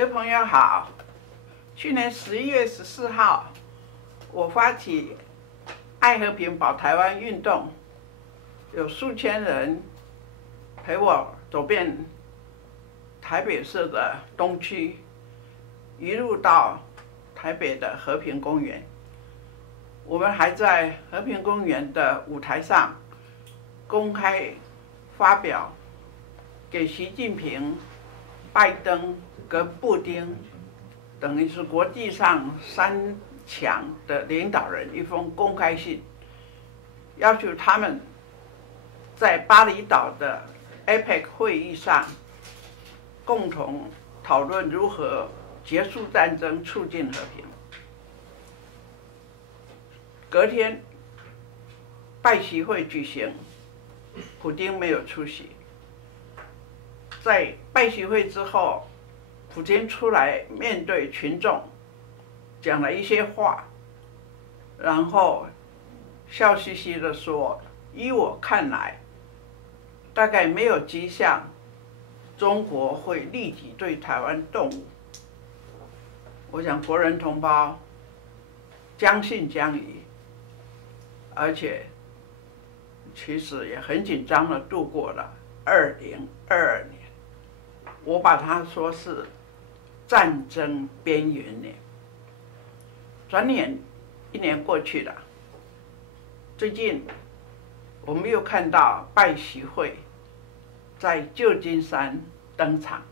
各位朋友好，去年11月14号，我发起爱和平保台湾运动，有数千人陪我走遍台北市的东区，一路到台北的和平公园。我们还在和平公园的舞台上公开发表给习近平、拜登跟布丁，等于是国际上3强的领导人一封公开信，要求他们在巴厘岛的 APEC 会议上共同讨论如何结束战争、促进和平。隔天，拜习会举行，普丁没有出席。在拜习会之后，普京出来面对群众，讲了一些话，然后笑嘻嘻地说：“依我看来，大概没有迹象，中国会立即对台湾动武。”我想国人同胞将信将疑，而且其实也很紧张地度过了2022年。我把它说是战争边缘年。转眼1年过去了，最近我们又看到拜习会在旧金山登场，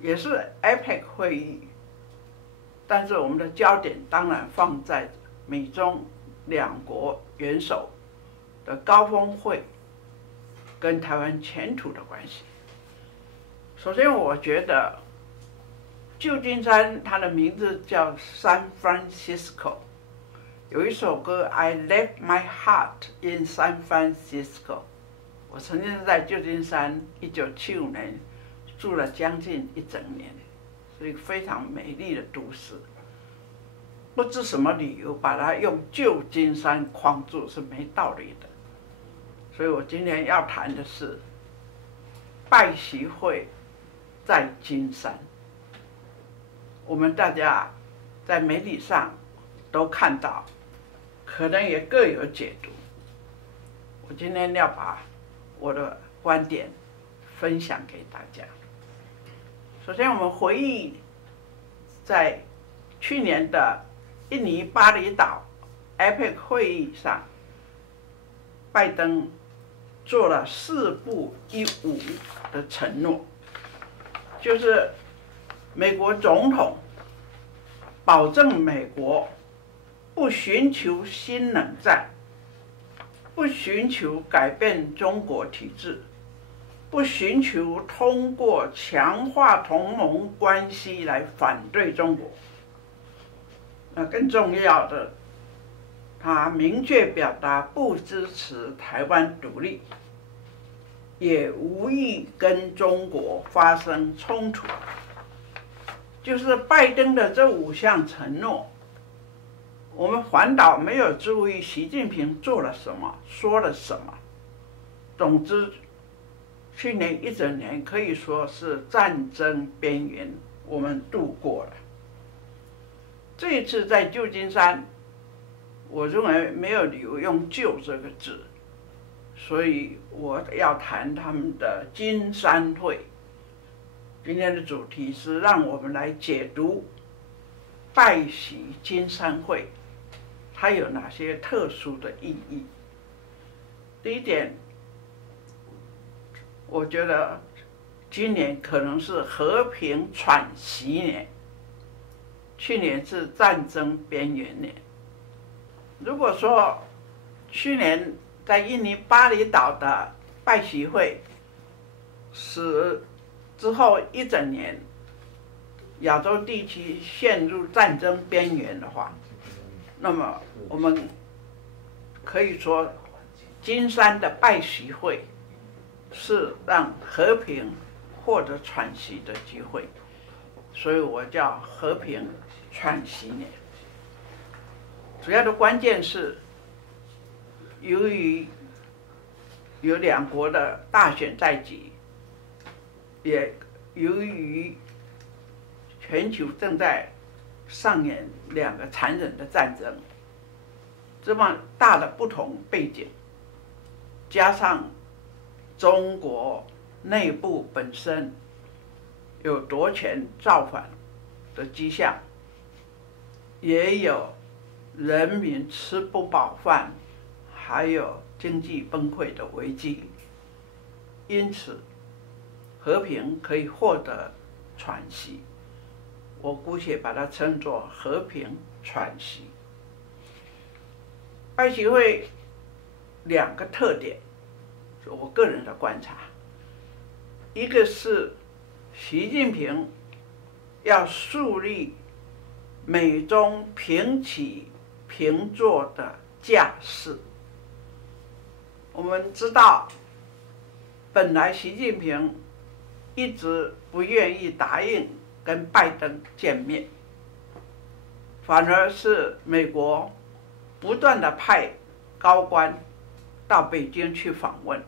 也是 APEC 会议，但是我们的焦点当然放在美中2国元首的高峰会跟台湾前途的关系。首先，我觉得旧金山它的名字叫 San Francisco， 有一首歌 I left my heart in San Francisco。 我曾经在旧金山1975年住了将近1整年，是一个非常美丽的都市。不知什么理由把它用旧金山框住是没道理的。所以我今天要谈的是拜习会在金山。我们大家在媒体上都看到，可能也各有解读。我今天要把我的观点分享给大家。首先，我们回忆在去年的印尼巴厘岛 APEC 会议上，拜登做了4不1无的承诺，就是美国总统保证美国不寻求新冷战，不寻求改变中国体制，不寻求通过强化同盟关系来反对中国。更重要的，他明确表达不支持台湾独立，也无意跟中国发生冲突。就是拜登的这5项承诺，我们环岛没有注意习近平做了什么，说了什么。总之，去年1整年可以说是战争边缘，我们度过了。这一次在旧金山，我认为没有理由用“旧”这个字，所以我要谈他们的金山会。今天的主题是让我们来解读拜习金山会，它有哪些特殊的意义。第一点，我觉得今年可能是和平喘息年，去年是战争边缘年。如果说去年在印尼巴厘岛的拜习会使之后1整年亚洲地区陷入战争边缘的话，那么我们可以说金山的拜习会是让和平获得喘息的机会，所以我叫和平喘息年。主要的关键是，由于有2国的大选在即，也由于全球正在上演两个残忍的战争，这么大的不同背景，加上中国内部本身有夺权造反的迹象，也有人民吃不饱饭，还有经济崩溃的危机，因此和平可以获得喘息，我姑且把它称作和平喘息。拜习会两个特点，是我个人的观察，一个是习近平要树立美中平起平坐的架势。我们知道，本来习近平一直不愿意答应跟拜登见面，反而是美国不断的派高官到北京去访问，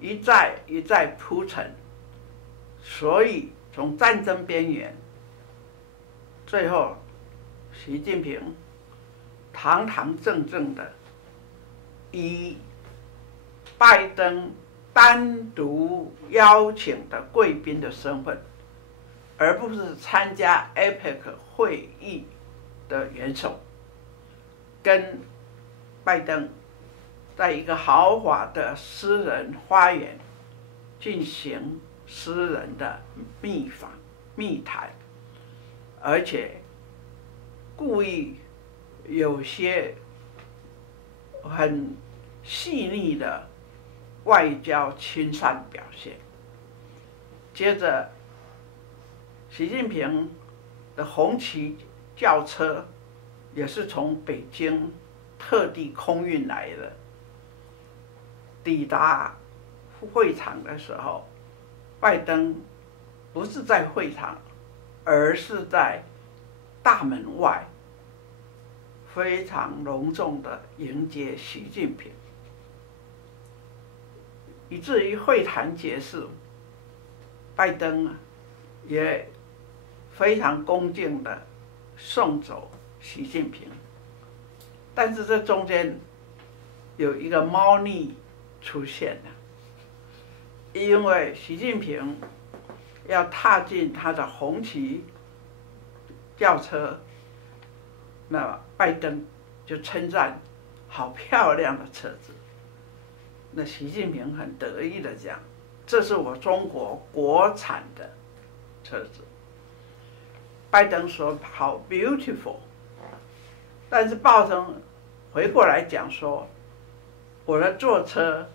一再铺陈，所以从战争边缘，最后习近平堂堂正正的以拜登单独邀请的贵宾的身份，而不是参加 APEC 会议的元首，跟拜登在一个豪华的私人花园进行私人的密谈，而且故意有些很细腻的外交亲善表现。接着，习近平的红旗轿车也是从北京特地空运来的。抵达会场的时候，拜登不是在会场，而是在大门外，非常隆重的迎接习近平，以至于会谈结束，拜登也非常恭敬的送走习近平。但是这中间有一个猫腻出现了，因为习近平要踏进他的红旗轿车，那拜登就称赞好漂亮的车子。那习近平很得意的讲，这是我中国国产的车子。拜登说好 beautiful， 但是报成回过来讲说，我的坐车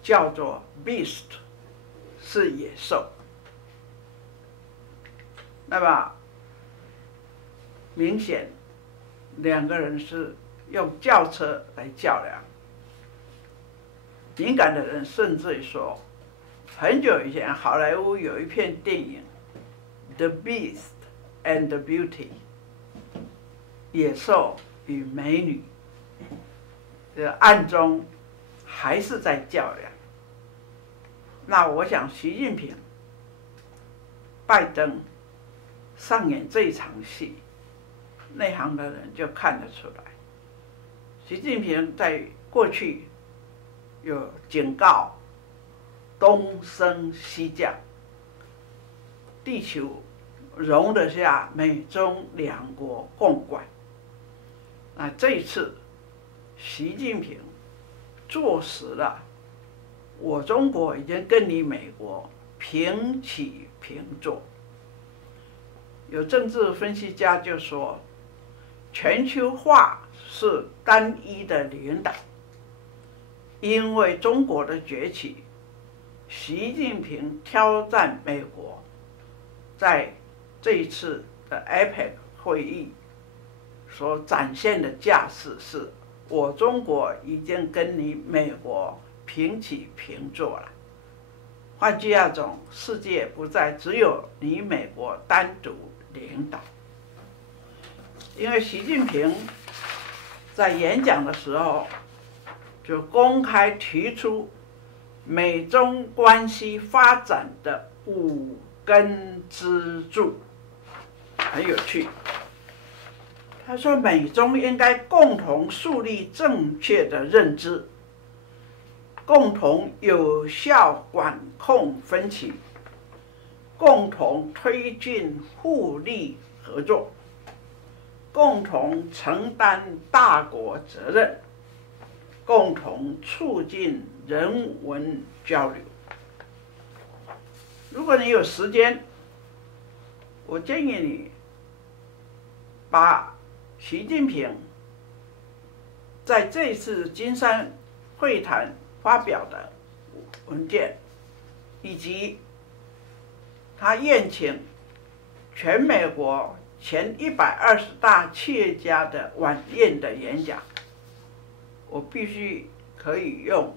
叫做 beast， 是野兽。那么明显两个人是用轿车来较量。敏感的人甚至说，很久以前好莱坞有一片电影《The Beast and the Beauty》，野兽与美女，暗中还是在较量。那我想习近平、拜登上演这一场戏，内行的人就看得出来，习近平在过去有警告东升西降，地球容得下美中两国共管。那这一次习近平坐实了，我中国已经跟你美国平起平坐。有政治分析家就说，全球化是单一的领导，因为中国的崛起，习近平挑战美国，在这一次的 APEC 会议所展现的架势是，我中国已经跟你美国平起平坐了。换句话讲，世界不再只有你美国单独领导。因为习近平在演讲的时候就公开提出美中关系发展的5根支柱，很有趣。他说，美中应该共同树立正确的认知，共同有效管控分歧，共同推进互利合作，共同承担大国责任，共同促进人文交流。如果你有时间，我建议你把习近平在这次金山会谈发表的文件，以及他宴请全美国前120大企业家的晚宴的演讲，我必须可以用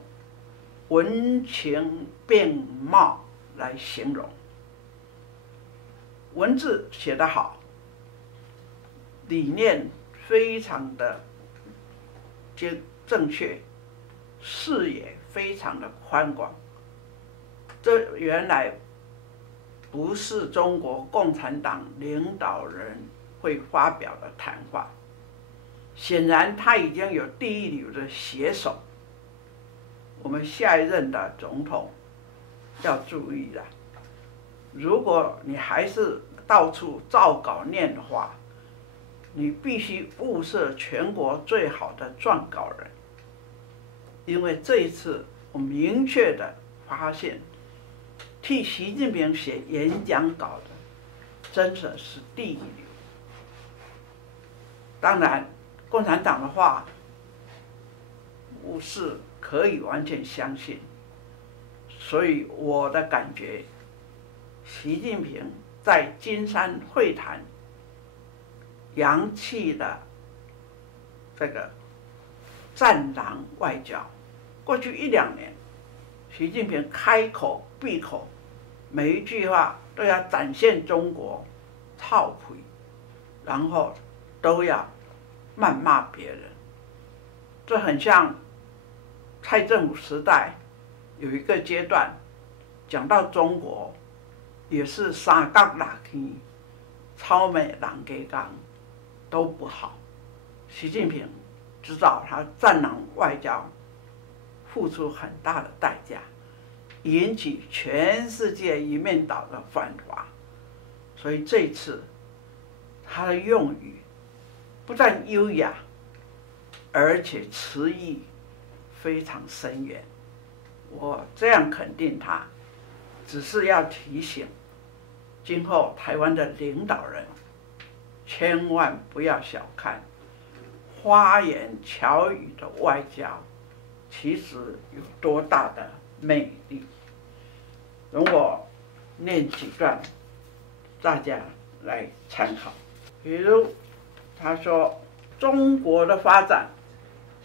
文情并茂来形容。文字写得好，理念非常的正确，视野非常的宽广。这原来不是中国共产党领导人会发表的谈话，显然他已经有第一流的写手。我们下一任的总统要注意了，如果你还是到处照稿念的话，你必须物色全国最好的撰稿人，因为这一次我明确的发现，替习近平写演讲稿的真的是第一流。当然，共产党的话不是可以完全相信，所以我的感觉，习近平在金山会谈扬弃了这个战狼外交。过去1-2年，习近平开口闭口每一句话都要展现中国臭屁，然后都要谩骂别人。这很像蔡政府时代有一个阶段，讲到中国也是三角拉起，超美人家讲都不好。习近平知道他战狼外交付出很大的代价，引起全世界一面倒的反华，所以这次他的用语不但优雅，而且词意非常深远。我这样肯定他，只是要提醒今后台湾的领导人，千万不要小看花言巧语的外交其实有多大的魅力。容我念几段，大家来参考。比如他说，中国的发展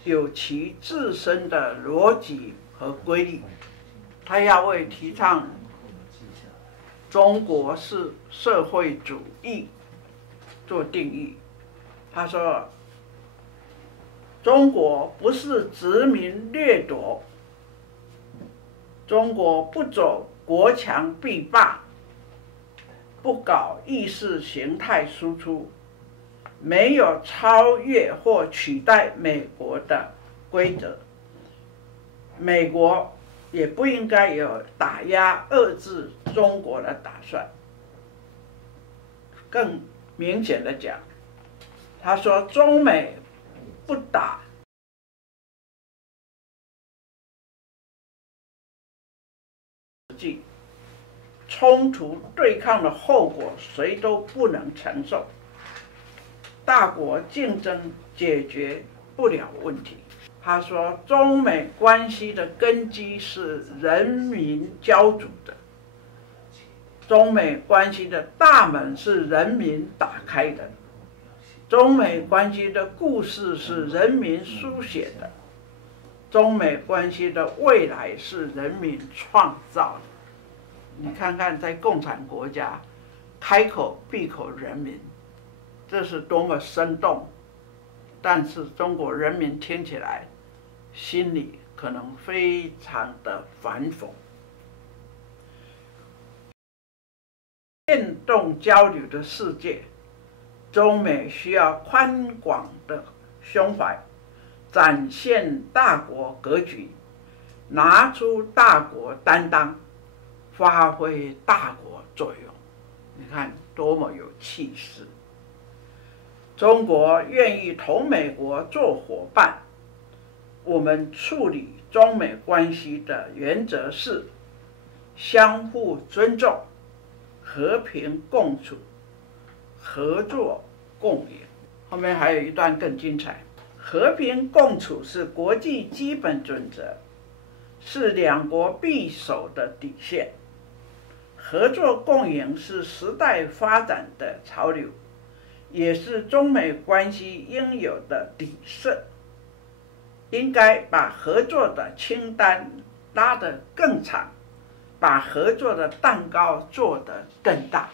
有其自身的逻辑和规律，他要为提倡中国式社会主义做定义。他说，中国不是殖民掠夺，中国不走国强必霸，不搞意识形态输出，没有超越或取代美国的规则，美国也不应该有打压遏制中国的打算。更明显的讲，他说中美不打冲突对抗的后果谁都不能承受，大国竞争解决不了问题。他说，中美关系的根基是人民交主的，中美关系的大门是人民打开的，中美关系的故事是人民书写的，中美关系的未来是人民创造的。你看看，在共产国家，开口闭口人民，这是多么生动，但是中国人民听起来心里可能非常的反讽。变动交流的世界，中美需要宽广的胸怀，展现大国格局，拿出大国担当，发挥大国作用。你看多么有气势！中国愿意同美国做伙伴，我们处理中美关系的原则是相互尊重、和平共处、合作共赢。后面还有一段更精彩：和平共处是国际基本准则，是两国必守的底线；合作共赢是时代发展的潮流，也是中美关系应有的底色。应该把合作的清单拉得更长，把合作的蛋糕做得更大。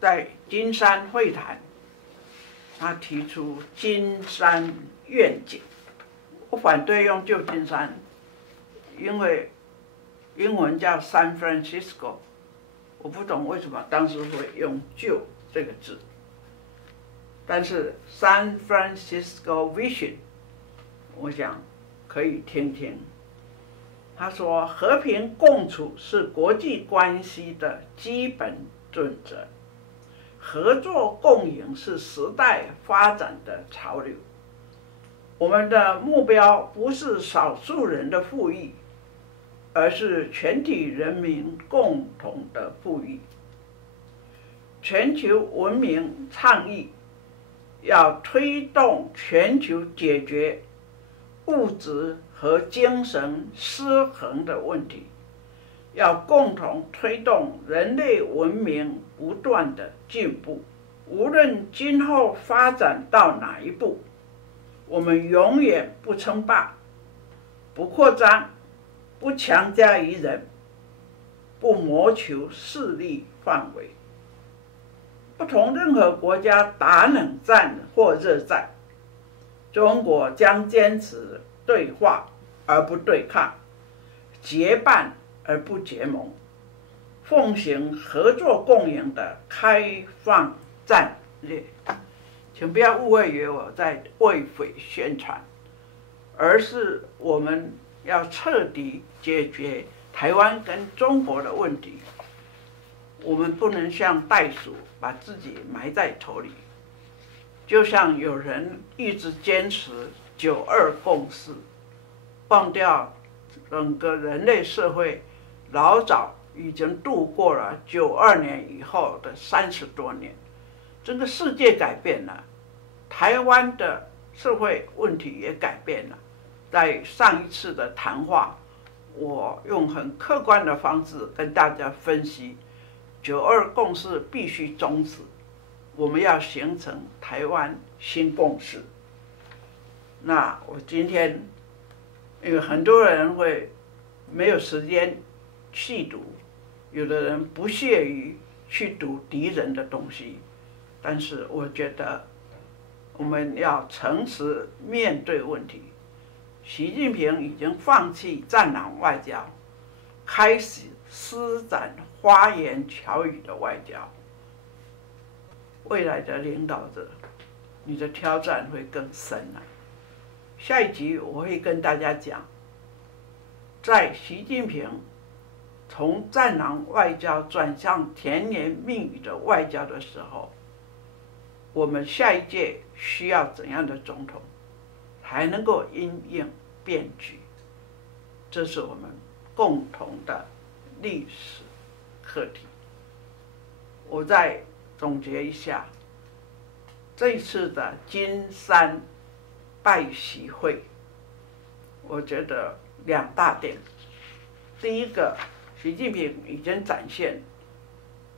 在金山会谈，他提出金山愿景。我反对用旧金山，因为英文叫 San Francisco， 我不懂为什么当时会用旧这个字。但是 San Francisco Vision， 我想可以听听。他说，和平共处是国际关系的基本准则，合作共赢是时代发展的潮流。我们的目标不是少数人的富裕，而是全体人民共同的富裕。全球文明倡议要推动全球解决物质和精神失衡的问题，要共同推动人类文明不断的进步。无论今后发展到哪一步，我们永远不称霸，不扩张，不强加于人，不谋求势力范围，不同任何国家打冷战或热战。中国将坚持对话而不对抗，结伴而不结盟，奉行合作共赢的开放战略。请不要误会以为我在为匪宣传，而是我们要彻底解决台湾跟中国的问题。我们不能像袋鼠把自己埋在土里，就像有人一直坚持9·2共识，忘掉整个人类社会老早已经度过了92年以后的30多年。整个世界改变了，台湾的社会问题也改变了。在上一次的谈话，我用很客观的方式跟大家分析，9·2共识必须终止，我们要形成台湾新共识。那我今天，因为很多人会没有时间细读，有的人不屑于去读敌人的东西，但是我觉得我们要诚实面对问题。习近平已经放弃战狼外交，开始施展花言巧语的外交。未来的领导者，你的挑战会更深了。下一集我会跟大家讲，在习近平从战狼外交转向甜言蜜语的外交的时候，我们下一届需要怎样的总统，才能够因应变局？这是我们共同的历史课题。我再总结一下，这一次的金山拜习会，我觉得2大点。第一个，习近平已经展现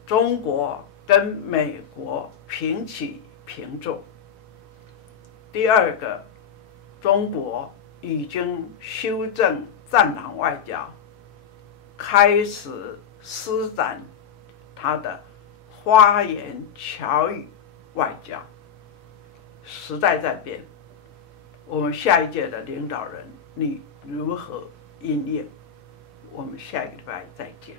中国跟美国平起平坐。第二个，中国已经修正战狼外交，开始施展它的花言巧语外交。时代在变，我们下一届的领导人，你如何应应？我们下一个礼拜再见。